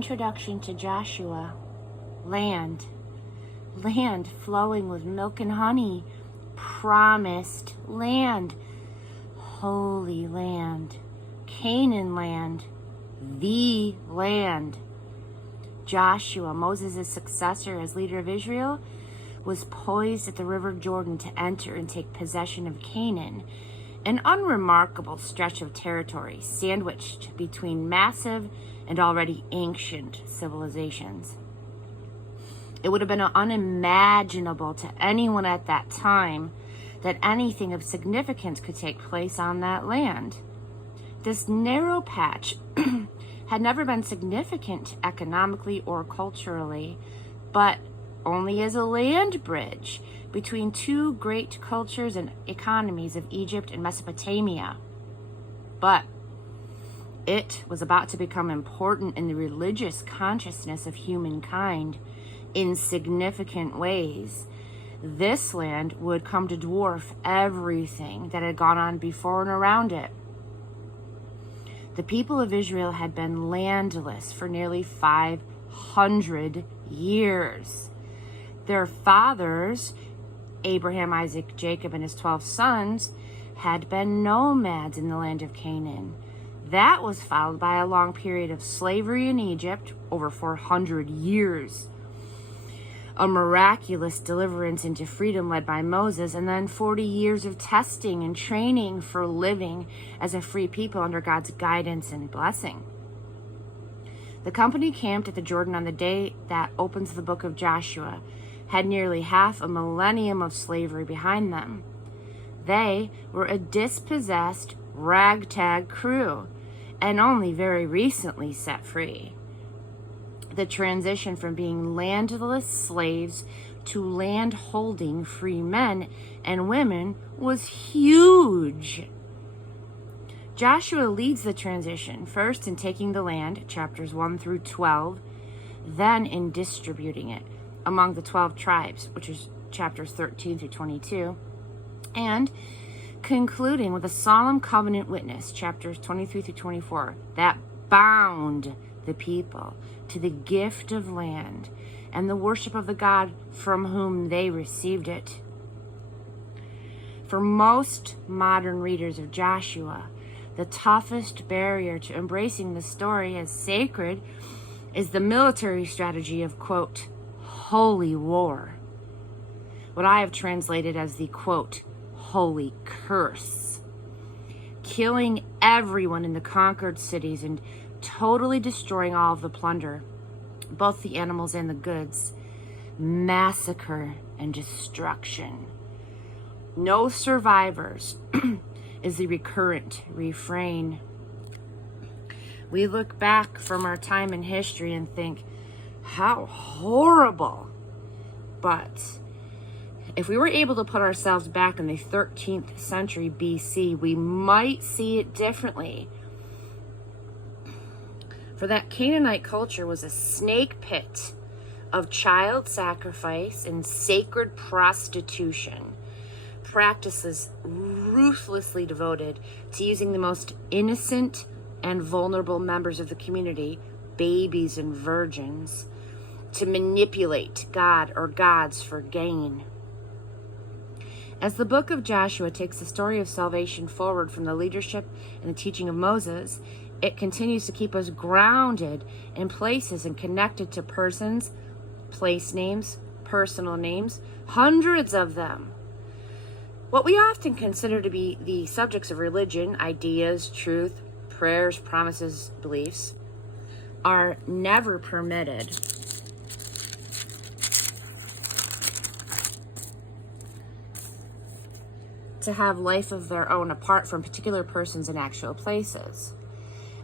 introduction to Joshua. Land flowing with milk and honey, promised land, holy land, Canaan land, the land. Joshua, Moses' successor as leader of Israel, was poised at the river Jordan to enter and take possession of Canaan, an unremarkable stretch of territory sandwiched between massive and already ancient civilizations. It would have been unimaginable to anyone at that time that anything of significance could take place on that land. This narrow patch had never been significant economically or culturally, but only as a land bridge between two great cultures and economies of Egypt and Mesopotamia. But it was about to become important in the religious consciousness of humankind in significant ways. This land would come to dwarf everything that had gone on before and around it. The people of Israel had been landless for nearly 500 years. Their fathers, Abraham, Isaac, Jacob, and his 12 sons, had been nomads in the land of Canaan. That was followed by a long period of slavery in Egypt, over 400 years. A miraculous deliverance into freedom led by Moses, and then 40 years of testing and training for living as a free people under God's guidance and blessing. The company camped at the Jordan on the day that opens the book of Joshua had nearly half a millennium of slavery behind them. They were a dispossessed, ragtag crew, and only very recently set free. The transition from being landless slaves to land-holding free men and women was huge. Joshua leads the transition, first in taking the land, chapters 1 through 12, then in distributing it among the 12 tribes, which is chapters 13 through 22, and concluding with a solemn covenant witness, chapters 23 through 24, that bound the people to the gift of land and the worship of the God from whom they received it. For most modern readers of Joshua, the toughest barrier to embracing the story as sacred is the military strategy of, quote, holy war. What I have translated as the, quote, holy curse. Killing everyone in the conquered cities and totally destroying all of the plunder, both the animals and the goods. Massacre and destruction. No survivors is the recurrent refrain. We look back from our time in history and think, how horrible. But if we were able to put ourselves back in the 13th century BC, we might see it differently. For that Canaanite culture was a snake pit of child sacrifice and sacred prostitution, practices ruthlessly devoted to using the most innocent and vulnerable members of the community, babies and virgins, to manipulate God or gods for gain. As the book of Joshua takes the story of salvation forward from the leadership and the teaching of Moses, it continues to keep us grounded in places and connected to persons, place names, personal names, hundreds of them. What we often consider to be the subjects of religion, ideas, truth, prayers, promises, beliefs, are never permitted to have life of their own apart from particular persons and actual places.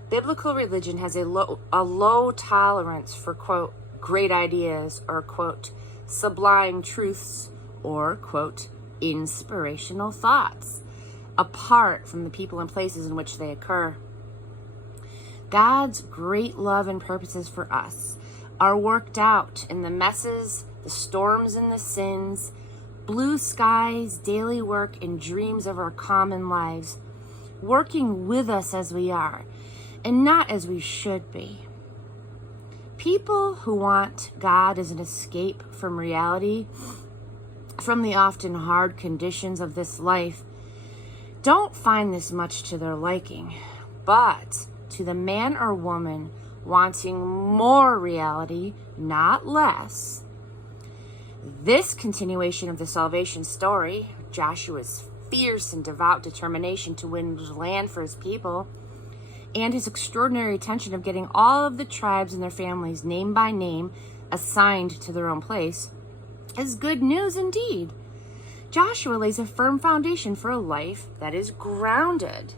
Biblical religion has a low tolerance for, quote, great ideas or, quote, sublime truths or, quote, inspirational thoughts apart from the people and places in which they occur. God's great love and purposes for us are worked out in the messes, the storms and the sins, blue skies, daily work, and dreams of our common lives, working with us as we are, and not as we should be. people who want God as an escape from reality, from the often hard conditions of this life, don't find this much to their liking. But to the man or woman wanting more reality, not less, this continuation of the salvation story, Joshua's fierce and devout determination to win land for his people, and his extraordinary intention of getting all of the tribes and their families, name by name, assigned to their own place, is good news indeed. Joshua lays a firm foundation for a life that is grounded.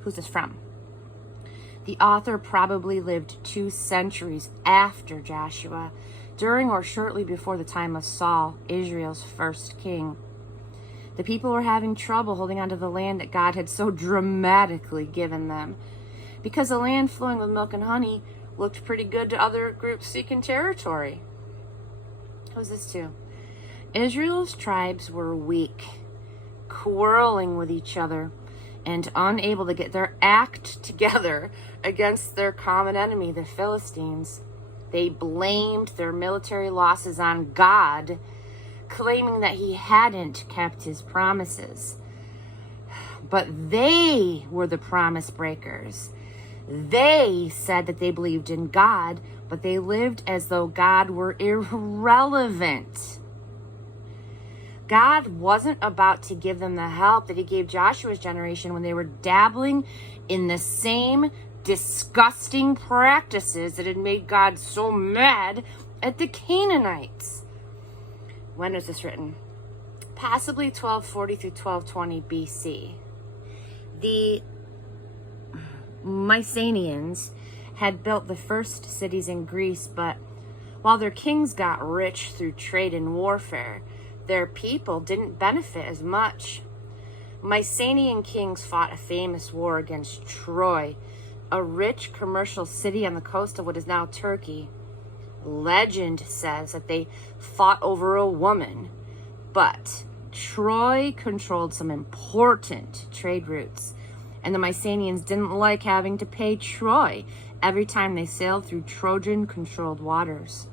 Who's this from? The author probably lived 2 centuries after Joshua, during or shortly before the time of Saul, Israel's first king. The people were having trouble holding on to the land that God had so dramatically given them, because the land flowing with milk and honey looked pretty good to other groups seeking territory. Who's this to? Israel's tribes were weak, quarreling with each other, and unable to get their act together against their common enemy, the Philistines. They blamed their military losses on God, claiming that he hadn't kept his promises. But they were the promise breakers. They said that they believed in God, but they lived as though God were irrelevant. God wasn't about to give them the help that he gave Joshua's generation when they were dabbling in the same disgusting practices that had made God so mad at the Canaanites. When was this written? Possibly 1240 through 1220 BC. The Mycenaeans had built the first cities in Greece, but while their kings got rich through trade and warfare, their people didn't benefit as much. Mycenaean kings fought a famous war against Troy, a rich commercial city on the coast of what is now Turkey. Legend says that they fought over a woman, but Troy controlled some important trade routes, and the Mycenaeans didn't like having to pay Troy every time they sailed through Trojan-controlled waters.